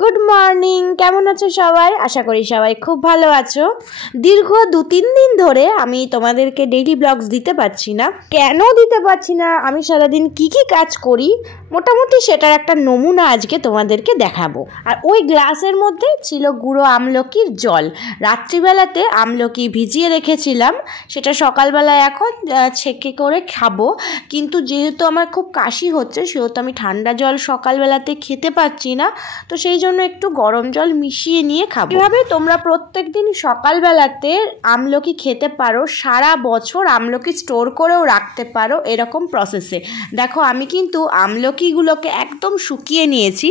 Good morning, কেমন আছো সবাই? আশা করি সবাই খুব ভালো আছো। দীর্ঘ 2-3 দিন ধরে আমি তোমাদেরকে ডেইলি ব্লগস দিতে পারছি না। কেন দিতে পারছি না, আমি সারাদিন কি কাজ করি মোটামুটি সেটার একটা নমুনা আজকে তোমাদেরকে দেখাবো। আর ওই গ্লাসের মধ্যে ছিল গুঁড়ো আমলকির জল। রাত্রিবেলাতে আমলকি ভিজিয়ে রেখেছিলাম, সেটা সকালবেলায় এখন ছেঁকে করে খাবো। কিন্তু যেহেতু আমার খুব কাশি হচ্ছে সেহেতু আমি ঠান্ডা জল সকালবেলাতে খেতে পারছি না, তো সেই জন্য একটু গরম জল মিশিয়ে নিয়ে খাবো। এভাবে তোমরা প্রত্যেক দিন সকালবেলাতে আমলকি খেতে পারো, সারা বছর আমলকি স্টোর করেও রাখতে পারো এরকম প্রসেসে। দেখো আমি কিন্তু আমলকিগুলোকে একদম শুকিয়ে নিয়েছি,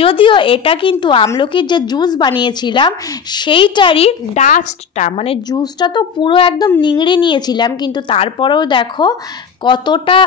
যদিও এটা কিন্তু আমলকির যে জুস বানিয়েছিলাম সেইটারই ডাস্টটা, মানে জুসটা তো পুরো একদম নিংড়ে নিয়েছিলাম, কিন্তু তারপরেও দেখো কতটা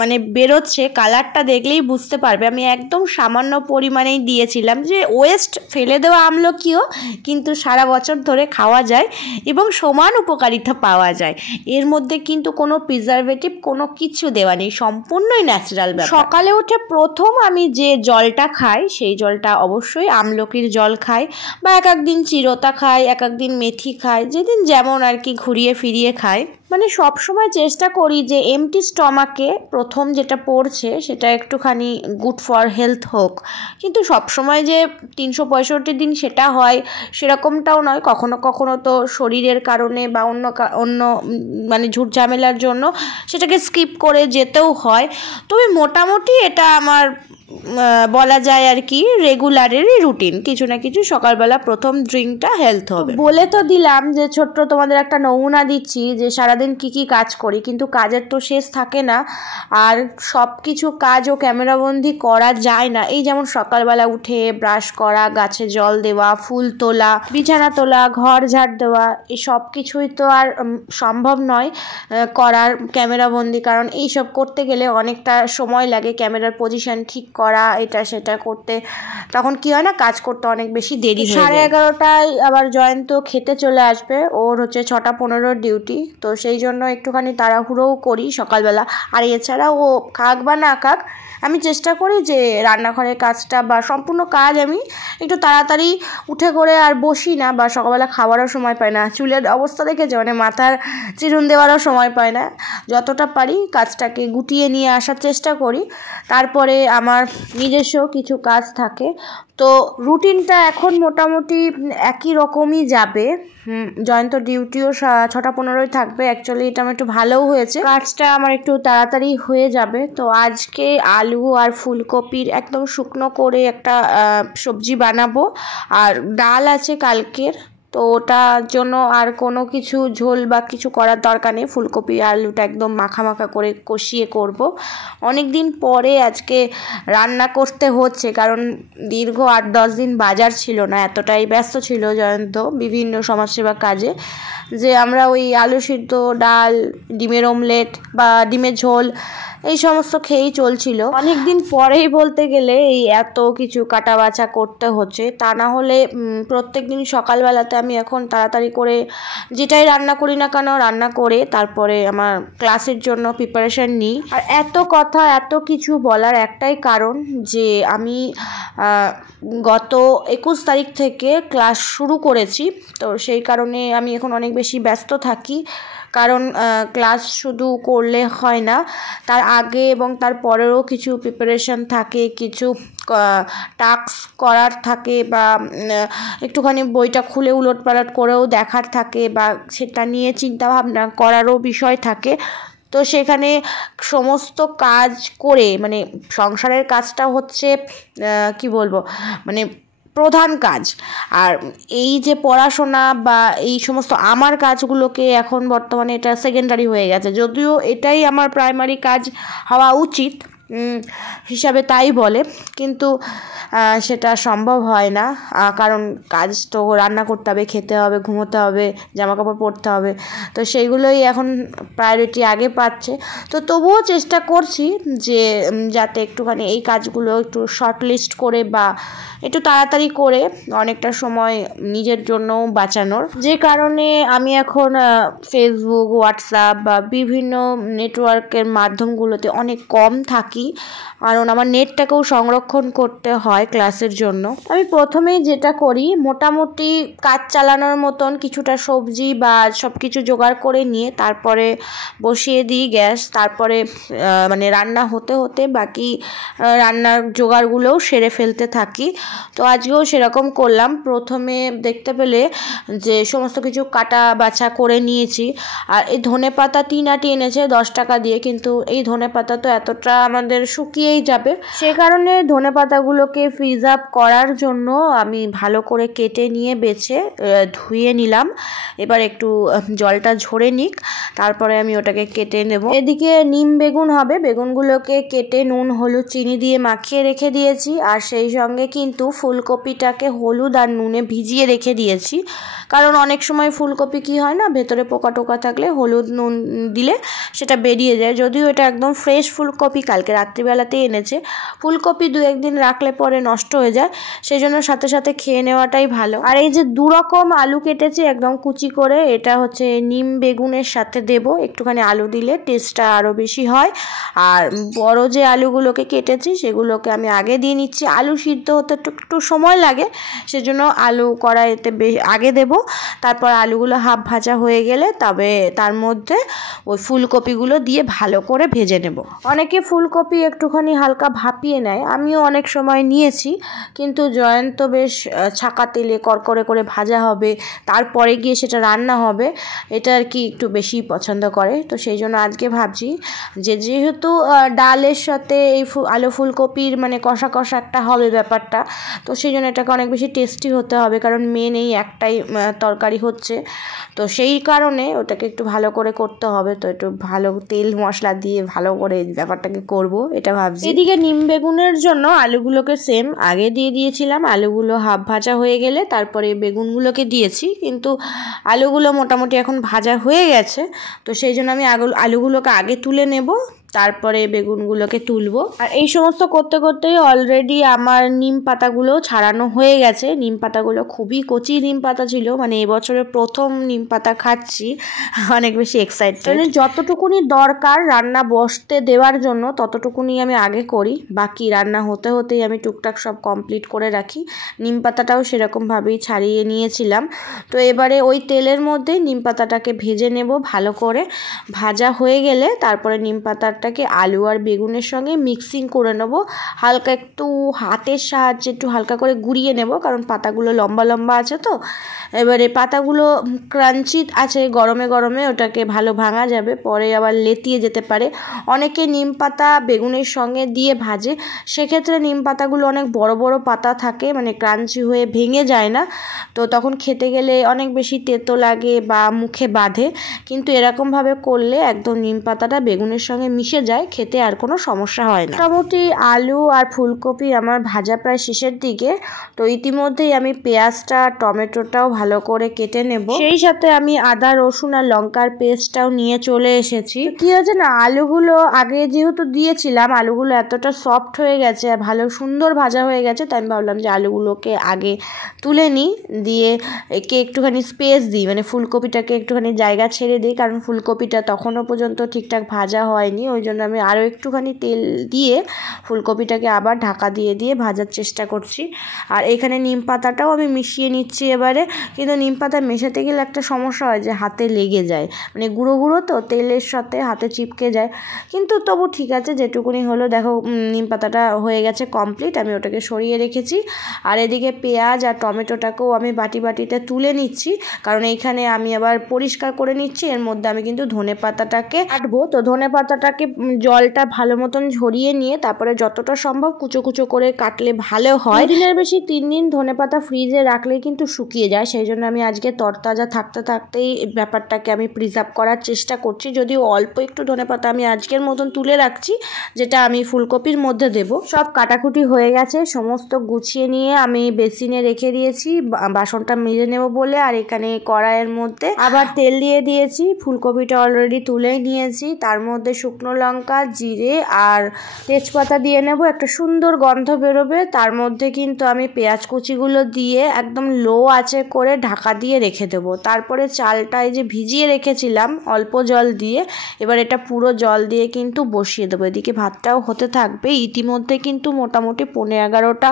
মানে বেরোচ্ছে, কালারটা দেখলেই বুঝতে পারবে। আমি একদম সামান্য পরিমাণেই দিয়েছিলাম, যে ওয়েস্ট ফেলে দেওয়া আমলকিও কিন্তু সারা বছর ধরে খাওয়া যায় এবং সমান উপকারিতা পাওয়া যায়। এর মধ্যে কিন্তু কোনো প্রিজারভেটিভ কোনো কিছু দেওয়া নেই, সম্পূর্ণই ন্যাচারাল ব্যাপার। সকালে উঠে প্রথম আমি যে জলটা খাই সেই জলটা অবশ্যই আমলকির জল খাই, বা এক একদিন চিরতা খাই, এক একদিন মেথি খাই, যেদিন যেমন আর কি ঘুরিয়ে ফিরিয়ে খাই। মানে সব সময় চেষ্টা করি যে এমটি স্টমাকে প্রথম যেটা পড়ছে সেটা একটুখানি গুড ফর হেলথ হোক, কিন্তু সব সময় যে 365 দিন সেটা হয় সেরকমটাও নয়। কখনো কখনো তো শরীরের কারণে বা অন্য মানে ঝুট ঝামেলার জন্য সেটাকে স্কিপ করে যেতেও হয়। তবে মোটামুটি এটা আমার বলা যায় আর কি রেগুলারেরই রুটিন, কিছু না কিছু সকালবেলা প্রথম ড্রিঙ্কটা হেলথ হবে। বলে তো দিলাম যে ছোট্ট তোমাদের একটা নমুনা দিচ্ছি যে সারাদিন কি কাজ করি, কিন্তু কাজের তো শেষ থাকে না, আর সব কিছু কাজও ক্যামেরাবন্দি করা যায় না। এই যেমন সকালবেলা উঠে ব্রাশ করা, গাছে জল দেওয়া, ফুল তোলা, বিছানা তোলা, ঘর ঝাড় দেওয়া, এই সব কিছুই তো আর সম্ভব নয় করার ক্যামেরাবন্দি, কারণ এইসব করতে গেলে অনেকটা সময় লাগে। ক্যামেরার পজিশন ঠিক করা, এটা সেটা করতে তখন কি হয় না, কাজ করতে অনেক বেশি দেরি হয়ে যায়। 11:30টায় আবার জয়ন্ত খেতে চলে আসবে, ওর হচ্ছে 6:15 ডিউটি, তো সেই জন্য একটুখানি তাড়াহুড়োও করি সকালবেলা। আর এছাড়া ও খাক বা না খাক, আমি চেষ্টা করি যে রান্নাঘরের কাজটা বা সম্পূর্ণ কাজ আমি একটু তাড়াতাড়ি উঠে করে আর বসি না, বা সকালবেলা খাওয়ারও সময় পাই না। চুলের অবস্থা দেখেছে, মানে মাথার চিরুন দেওয়ারও সময় পাই না। যতটা পারি কাজটাকে গুটিয়ে নিয়ে আসার চেষ্টা করি। তারপরে আমার নিজস্ব কিছু কাজ থাকে, তো রুটিনটা এখন মোটামুটি একই রকমই যাবে। জয়ন্ত ডিউটিও 6:15 থাকবে। অ্যাকচুয়ালি এটা আমার একটু ভালোও হয়েছে, কাজটা আমার একটু তাড়াতাড়ি হয়ে যাবে। তো আজকে আলু আর ফুলকপির একদম শুকনো করে একটা সবজি বানাবো, আর ডাল আছে কালকের, তো ওটার জন্য আর কোনো কিছু ঝোল বা কিছু করার দরকার নেই। ফুলকপি আলুটা একদম মাখা মাখা করে কষিয়ে করব। অনেক দিন পরে আজকে রান্না করতে হচ্ছে, কারণ দীর্ঘ 8-10 দিন বাজার ছিল না, এতটাই ব্যস্ত ছিল জয়ন্ত বিভিন্ন সমাজসেবা কাজে, যে আমরা ওই আলু সিদ্ধ, ডাল, ডিমের অমলেট বা ডিমের ঝোল এই সমস্ত খেয়েই চলছিল। অনেক দিন পরেই বলতে গেলে এই এত কিছু কাটা বাছা করতে হচ্ছে, তা না হলে প্রত্যেক দিন সকালবেলাতে আমি এখন তাড়াতাড়ি করে যেটাই রান্না করি না কেন রান্না করে তারপরে আমার ক্লাসের জন্য প্রিপারেশান নিই। আর এত কথা এত কিছু বলার একটাই কারণ, যে আমি গত 21 তারিখ থেকে ক্লাস শুরু করেছি, তো সেই কারণে আমি এখন অনেক বেশি ব্যস্ত থাকি। কারণ ক্লাস শুধু করলে হয় না, তার আগে এবং তার পরেও কিছু প্রিপারেশান থাকে, কিছু টাস্ক করার থাকে, বা একটুখানি বইটা খুলে উলটপালট করেও দেখার থাকে, বা সেটা নিয়ে চিন্তাভাবনা করারও বিষয় থাকে। তো সেখানে সমস্ত কাজ করে, মানে সংসারের কাজটা হচ্ছে কি বলবো, মানে প্রধান কাজ, আর এই যে পড়াশোনা বা এই সমস্ত আমার কাজগুলোকে এখন বর্তমানে এটা সেকেন্ডারি হয়ে গেছে, যদিও এটাই আমার প্রাইমারি কাজ হওয়া উচিত হিসাবে তাই বলে, কিন্তু সেটা সম্ভব হয় না, কারণ কাজ তো রান্না করতে হবে, খেতে হবে, ঘুমোতে হবে, জামাকাপড় পরতে হবে, তো সেইগুলোই এখন প্রায়োরিটি আগে পাচ্ছে। তো তবুও চেষ্টা করছি যে যাতে একটুখানি এই কাজগুলো একটু শর্ট লিস্ট করে বা একটু তাড়াতাড়ি করে অনেকটা সময় নিজের জন্যও বাঁচানোর, যে কারণে আমি এখন ফেসবুক, হোয়াটসঅ্যাপ বা বিভিন্ন নেটওয়ার্কের মাধ্যমগুলোতে অনেক কম থাকি। রাখি, কারণ আমার নেটটাকেও সংরক্ষণ করতে হয় ক্লাসের জন্য। আমি প্রথমেই যেটা করি, মোটামুটি কাজ চালানোর মতন কিছুটা সবজি বা সব কিছু জোগাড় করে নিয়ে তারপরে বসিয়ে দিই গ্যাস। তারপরে মানে রান্না হতে হতে বাকি রান্নার জোগাড়গুলোও সেরে ফেলতে থাকি। তো আজকেও সেরকম করলাম। প্রথমে দেখতে পেলে যে সমস্ত কিছু কাটা বাছা করে নিয়েছি। আর এই ধনেপাতা 3 আটি এনেছে 10 টাকা দিয়ে, কিন্তু এই ধনেপাতা তো এতটা আমাদের শুকিয়েই যাবে। সে কারণে ধনেপাতাগুলোকে ফ্রিজ আপ করার জন্য আমি ভালো করে কেটে নিয়ে বেছে ধুয়ে নিলাম। এবার একটু জলটা ঝরে নিক, তারপরে আমি ওটাকে কেটে নেব। এদিকে নিম বেগুন হবে, বেগুনগুলোকে কেটে নুন হলুদ চিনি দিয়ে মাখিয়ে রেখে দিয়েছি। আর সেই সঙ্গে কিন্তু ফুলকপিটাকে হলুদ আর নুনে ভিজিয়ে রেখে দিয়েছি, কারণ অনেক সময় ফুলকপি কি হয় না, ভেতরে পোকা টোকা থাকলে হলুদ নুন দিলে সেটা বেরিয়ে যায়। যদিও এটা একদম ফ্রেশ ফুলকপি, কালকে রাত্রিবেলাতেই এনেছে। ফুলকপি 2-1 দিন রাখলে পরে নষ্ট হয়ে যায়, সেই জন্য সাথে সাথে খেয়ে নেওয়াটাই ভালো। আর এই যে 2 রকম আলু কেটেছি একদম কুচি করে, এটা হচ্ছে নিম বেগুনের সাথে দেব। একটুখানি আলু দিলে টেস্টটা আরও বেশি হয়। আর বড় যে আলুগুলোকে কেটেছি সেগুলোকে আমি আগে দিয়ে নিচ্ছি। আলু সিদ্ধ হতে একটু সময় লাগে, সেজন্য আলু কড়াইতে আগে দেব। তারপর আলুগুলো হাফ ভাজা হয়ে গেলে তবে তার মধ্যে ওই ফুলকপিগুলো দিয়ে ভালো করে ভেজে নেব। অনেকে ফুলকপি একটুখানি হালকা ভাপিয়ে নেয়, আমিও অনেক সময় নিয়েছি, কিন্তু জয়ন্ত বেশ ছাকা তেলে কড়কড়ে করে ভাজা হবে, তারপরে গিয়ে সেটা রান্না হবে, এটা আর কি একটু বেশি পছন্দ করে। তো সেই জন্য আজকে ভাবছি যে যেহেতু ডালের সাথে এই আলু ফুলকপির মানে কষা কষা একটা হবে ব্যাপারটা, তো সেই জন্য এটাকে অনেক বেশি টেস্টি হতে হবে, কারণ মেন এই একটাই তরকারি হচ্ছে। তো সেই কারণে ওটাকে একটু ভালো করে করতে হবে। তো একটু ভালো তেল মশলা দিয়ে ভালো করে ব্যাপারটাকে করব, এটা ভাবছি। এদিকে নিম বেগুনের জন্য আলুগুলোকে সেম আগে দিয়ে দিয়েছিলাম। আলুগুলো হাফ ভাজা হয়ে গেলে তারপরে বেগুনগুলোকে দিয়েছি, কিন্তু আলুগুলো মোটামুটি এখন ভাজা হয়ে গেছে। তো সেই জন্য আমি আলুগুলোকে আগে তুলে নেব, তারপরে বেগুনগুলোকে তুলবো। আর এই সমস্ত করতে করতেই অলরেডি আমার নিম পাতাগুলো ছাড়ানো হয়ে গেছে। নিম পাতাগুলো খুবই কচি নিম পাতা ছিল, মানে এবছরের প্রথম নিম পাতা খাচ্ছি, অনেক বেশি এক্সাইটেড। মানে যতটুকুনি দরকার রান্না বসতে দেওয়ার জন্য ততটুকুনি আমি আগে করি, বাকি রান্না হতে হতেই আমি টুকটাক সব কমপ্লিট করে রাখি। নিম পাতাটাও সেরকমভাবেই ছাড়িয়ে নিয়েছিলাম। তো এবারে ওই তেলের মধ্যে নিম পাতাটাকে ভেজে নেব ভালো করে। ভাজা হয়ে গেলে তারপরে নিম পাতাটাকে আলু আর বেগুনের সঙ্গে মিক্সিং করে নেব। হালকা একটু হাতের সাহায্যে একটু হালকা করে গুঁড়িয়ে নেব, কারণ পাতাগুলো লম্বা লম্বা আছে। তো এবারে পাতাগুলো ক্রাঞ্চি আছে, গরমে গরমে ওটাকে ভালো ভাঙা যাবে, পরে আবার লেতিয়ে যেতে পারে। অনেকে নিম পাতা বেগুনের সঙ্গে দিয়ে ভাজে, সেক্ষেত্রে নিম পাতাগুলো অনেক বড় বড় পাতা থাকে, মানে ক্রাঞ্চি হয়ে ভেঙে যায় না, তো তখন খেতে গেলে অনেক বেশি তেতো লাগে বা মুখে বাঁধে। কিন্তু এরকমভাবে করলে একদম নিম পাতাটা বেগুনের সঙ্গে মিশে যায়, খেতে আর কোনো সমস্যা হয় না। মোটামুটি আলু আর ফুলকপি আমার ভাজা প্রায় শেষের দিকে। তো ইতিমধ্যেই আমি পেঁয়াজটা টমেটোটাও ভালো করে কেটে নেব, সেই সাথে আমি আদা রসুন আর লঙ্কার পেস্টটাও নিয়ে চলে এসেছি। কি হয়েছে না, আলুগুলো আগে যেহেতু দিয়েছিলাম আলুগুলো এতটা সফট হয়ে গেছে আর ভালো সুন্দর ভাজা হয়ে গেছে, তাই আমি ভাবলাম যে আলুগুলোকে আগে তুলে নিই, দিয়ে একে একটুখানি স্পেস দিই, মানে ফুলকপিটাকে একটুখানি জায়গা ছেড়ে দিই, কারণ ফুলকপিটা তখনও পর্যন্ত ঠিকঠাক ভাজা হয়নি। ওই জন্য আমি আরও একটুখানি তেল দিয়ে ফুলকপিটাকে আবার ঢাকা দিয়ে দিয়ে ভাজার চেষ্টা করছি। আর এখানে নিম পাতাটাও আমি মিশিয়ে নিচ্ছি এবারে। কিন্তু নিম পাতা মেশাতে গেলে একটা সমস্যা হয় যে হাতে লেগে যায়, মানে গুঁড়ো গুঁড়ো তো তেলের সাথে হাতে চিপকে যায়, কিন্তু তবু ঠিক আছে যেটুকুনি হলো। দেখো নিম পাতাটা হয়ে গেছে কমপ্লিট, আমি ওটাকে সরিয়ে রেখেছি। আর এদিকে পেঁয়াজ আর টমেটোটাকেও আমি বাটিতে তুলে নিচ্ছি, কারণ এইখানে আমি আবার পরিষ্কার করে নিচ্ছি। এর মধ্যে আমি কিন্তু ধনে পাতাটাকে কাটবো। তো ধনে পাতাটাকে জলটা ভালো মতন ঝরিয়ে নিয়ে তারপরে যতটা সম্ভব কুচো কুচো করে কাটলে ভালো হয়। 2 দিনের বেশি 3 দিন ধনে পাতা ফ্রিজে রাখলে কিন্তু শুকিয়ে যায়, সেই জন্য আমি আজকে তরতাজা থাকতে থাকতেই ব্যাপারটাকে আমি প্রিজার্ভ করার চেষ্টা করছি। যদিও অল্প একটু ধনে পাতা আমি আজকের মতন তুলে রাখছি, যেটা আমি ফুলকপির মধ্যে দেব। সব কাটাকুটি হয়ে গেছে, সমস্ত গুছিয়ে নিয়ে আমি বেসিনে রেখে দিয়েছি বাসনটা মেজে নেব বলে। আর এখানে কড়াইয়ের মধ্যে আবার তেল দিয়ে দিয়েছি, ফুলকপিটা অলরেডি তুলে নিয়েছি, তার মধ্যে শুকনো লঙ্কা, জিরে আর তেজপাতা দিয়ে নেব, একটা সুন্দর গন্ধ বেরোবে। তার মধ্যে কিন্তু আমি পেঁয়াজ কুচিগুলো দিয়ে একদম লো আঁচে করে ঢাকা দিয়ে রেখে দেবো। তারপরে চালটা এই যে ভিজিয়ে রেখেছিলাম অল্প জল দিয়ে, এবার এটা পুরো জল দিয়ে কিন্তু বসিয়ে দেবো। এদিকে ভাতটাও হতে থাকবে। ইতিমধ্যে কিন্তু মোটামুটি 11:30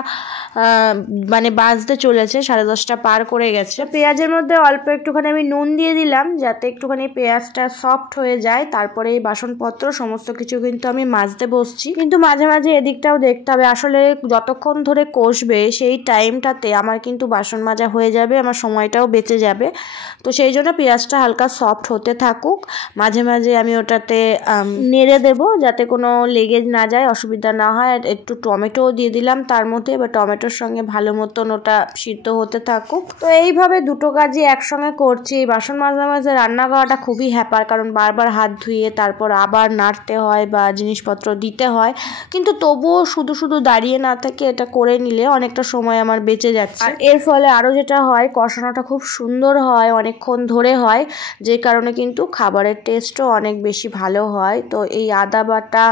মানে বাজতে চলেছে, 10:30 পার করে গেছে। পেঁয়াজের মধ্যে অল্প একটুখানি আমি নুন দিয়ে দিলাম যাতে একটুখানি পেঁয়াজটা সফট হয়ে যায়। তারপরে এই বাসনপত্র সমস্ত কিছু কিন্তু আমি মাজতে বসছি, কিন্তু মাঝে মাঝে এদিকটাও দেখতে হবে। আসলে যতক্ষণ ধরে কষবে সেই টাইমটাতে আমার কিন্তু বাসন মাজা হয়ে যাবে, আমার সময়টাও বেঁচে যাবে। তো সেই জন্য পেঁয়াজটা হালকা সফট হতে থাকুক, মাঝে মাঝে আমি ওটাতে নেড়ে দেবো যাতে কোনো লেগে না যায়, অসুবিধা না হয়। একটু টমেটোও দিয়ে দিলাম তার মধ্যে, এবার টমেটোর সঙ্গে ভালো মতন ওটা সিদ্ধ হতে থাকুক। তো এইভাবে দুটো কাজই একসঙ্গে করছি। বাসন মাজা মাঝে রান্না করাটা খুবই হ্যাপার, কারণ বারবার হাত ধুয়ে তারপর আবার নাড়তে হয় বা জিনিসপত্র দিতে হয়, কিন্তু তবুও শুধু শুধু দাঁড়িয়ে না থেকে এটা করে নিলে অনেকটা সময় আমার বেঁচে যাচ্ছে। আর এর ফলে আরও যেটা হয়, কষানোটা খুব সুন্দর হয়, অনেকক্ষণ ধরে হয়, যে কারণে কিন্তু খাবারের টেস্টও অনেক বেশি ভালো হয়। তো এই আদা বাটা,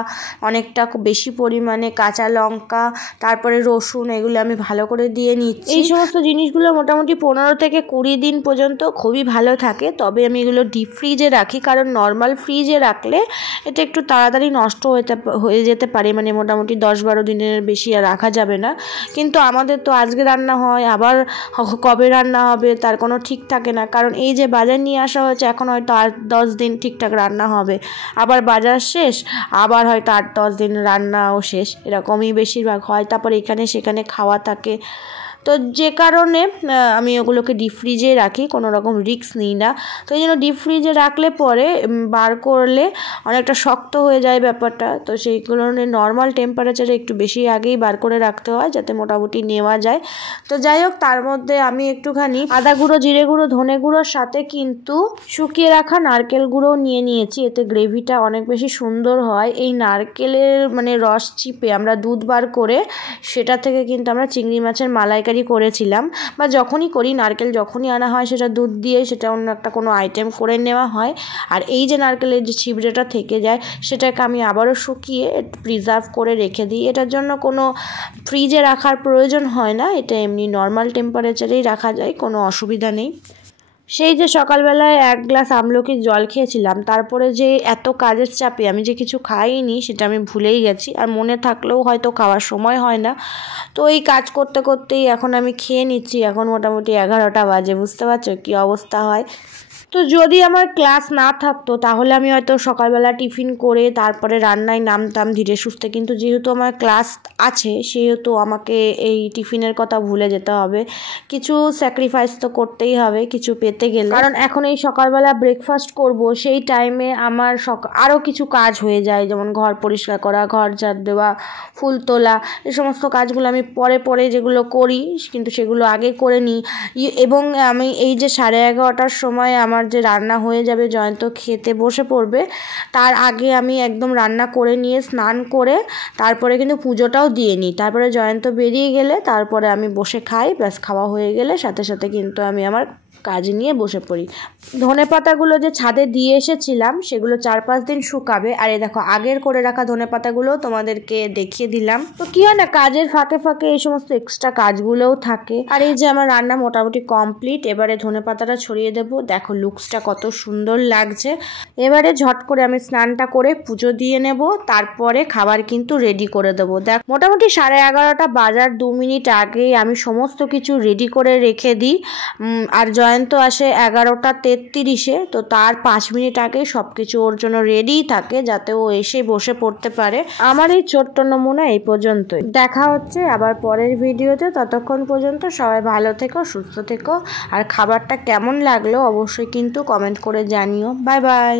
অনেকটা বেশি পরিমাণে কাঁচা লঙ্কা, তারপরে রসুন, এগুলো আমি ভালো করে দিয়ে নিচ্ছি। এই সমস্ত জিনিসগুলো মোটামুটি 15 থেকে 20 দিন পর্যন্ত খুবই ভালো থাকে। তবে আমি এগুলো ডিপ ফ্রিজে রাখি, কারণ নর্মাল ফ্রিজে রাখলে এটা একটু তাড়াতাড়ি নষ্ট হয়ে যেতে পারে, মানে মোটামুটি 10-12 দিনের বেশি আর রাখা যাবে না। কিন্তু আমাদের তো আজকে রান্না হয়, আবার কবে রান্না হবে তার কোনো ঠিক থাকে না, কারণ এই যে বাজার নিয়ে আসা হয়েছে, এখন হয়তো 8-10 দিন ঠিকঠাক রান্না হবে, আবার বাজার শেষ, আবার হয়তো 8-10 দিন রান্নাও শেষ, এরকমই বেশিরভাগ হয়। তারপরে এখানে সেখানে খাওয়া থাকে, তো যে কারণে আমি ওগুলোকে ডিপ ফ্রিজে রাখি, কোনো রকম রিস্ক নিই না। তো এই জন্য ডিপ ফ্রিজে রাখলে পরে বার করলে অনেকটা শক্ত হয়ে যায় ব্যাপারটা। তো সেইগুলো নর্মাল টেম্পারেচারে একটু বেশি আগেই বার করে রাখতে হয় যাতে মোটামুটি নেওয়া যায়। তো যাই হোক, তার মধ্যে আমি একটুখানি আদা গুঁড়ো, জিরে গুঁড়ো, ধনে গুঁড়োর সাথে কিন্তু শুকিয়ে রাখা নারকেল গুঁড়োও নিয়ে নিয়েছি, এতে গ্রেভিটা অনেক বেশি সুন্দর হয়। এই নারকেলের মানে রস চিপে আমরা দুধ বার করে সেটা থেকে কিন্তু আমরা চিংড়ি মাছের মালাইকারি করেছিলাম, বা যখনই করি নারকেল যখনই আনা হয় সেটা দুধ দিয়ে সেটা অন্য একটা কোনো আইটেম করে নেওয়া হয়। আর এই যে নারকেলের যে ছিবড়েটা থেকে যায় সেটাকে আমি আবারও শুকিয়ে প্রিজার্ভ করে রেখে দিই। এটার জন্য কোনো ফ্রিজে রাখার প্রয়োজন হয় না, এটা এমনি নর্মাল টেম্পারেচারেই রাখা যায়, কোনো অসুবিধা নেই। সেই যে সকালবেলায় 1 গ্লাস আমলকির জল খেয়েছিলাম, তারপরে যে এত কাজের চাপে আমি যে কিছু খাইনি সেটা আমি ভুলেই গেছি, আর মনে থাকলেও হয়তো খাওয়ার সময় হয় না। তো এই কাজ করতে করতেই এখন আমি খেয়ে নিচ্ছি। এখন মোটামুটি 11টা বাজে, বুঝতে পারছো কী অবস্থা হয়। তো যদি আমার ক্লাস না থাকতো তাহলে আমি হয়তো সকালবেলা টিফিন করে তারপরে রান্নায় নামতাম ধীরে সুস্থে, কিন্তু যেহেতু আমার ক্লাস আছে সেহেতু আমাকে এই টিফিনের কথা ভুলে যেতে হবে। কিছু স্যাক্রিফাইস তো করতেই হবে কিছু পেতে গেলে, কারণ এখন এই সকালবেলা ব্রেকফাস্ট করব, সেই টাইমে আমার আরও কিছু কাজ হয়ে যায়, যেমন ঘর পরিষ্কার করা, ঘর ঝাড় দেওয়া, ফুল তোলা, এই সমস্ত কাজগুলো আমি পরে পরে যেগুলো করি কিন্তু সেগুলো আগে করে নিই। এবং আমি এই যে 11:30টার সময় আমার যে রান্না হয়ে যাবে, জয়ন্ত খেতে বসে পড়বে, তার আগে আমি একদম রান্না করে নিয়ে স্নান করে তারপরে কিন্তু পুজোটাও দিয়ে নিই। তারপরে জয়ন্ত বেরিয়ে গেলে তারপরে আমি বসে খাই, ব্যাস খাওয়া হয়ে গেলে সাথে সাথে কিন্তু আমি আমার কাজ নিয়ে বসে পড়ি। ধনে পাতাগুলো যে ছাদে দিয়ে এসেছিলাম সেগুলো 4-5 দিন শুকাবে। আর এই দেখো আগের করে রাখা ধনে পাতাগুলো তোমাদেরকে দেখিয়ে দিলাম। তো কি হয় না, কাজের ফাঁকে ফাঁকে এই সমস্ত এক্সট্রা কাজগুলোও থাকে। আর এই যে আমার রান্না মোটামুটি কমপ্লিট, এবারে ধনে পাতাটা ছড়িয়ে দেবো। দেখো লুকসটা কত সুন্দর লাগছে। এবারে ঝট করে আমি স্নানটা করে পুজো দিয়ে নেব, তারপরে খাবার কিন্তু রেডি করে দেবো। দেখ মোটামুটি 11:30টা বাজার 2 মিনিট আগেই আমি সমস্ত কিছু রেডি করে রেখে দিই। আর জয়ন্ত আসে 11:33-এ, তো তার 5 মিনিট আগে সব কিছু ওর জন্য রেডিই থাকে যাতে ও এসে বসে পড়তে পারে। আমার এই ছোট্ট নমুনা এই পর্যন্তই। দেখা হচ্ছে আবার পরের ভিডিওতে। ততক্ষণ পর্যন্ত সবাই ভালো থেকো, সুস্থ থেকো, আর খাবারটা কেমন লাগলো অবশ্যই কিন্তু কমেন্ট করে জানিও। Bye bye.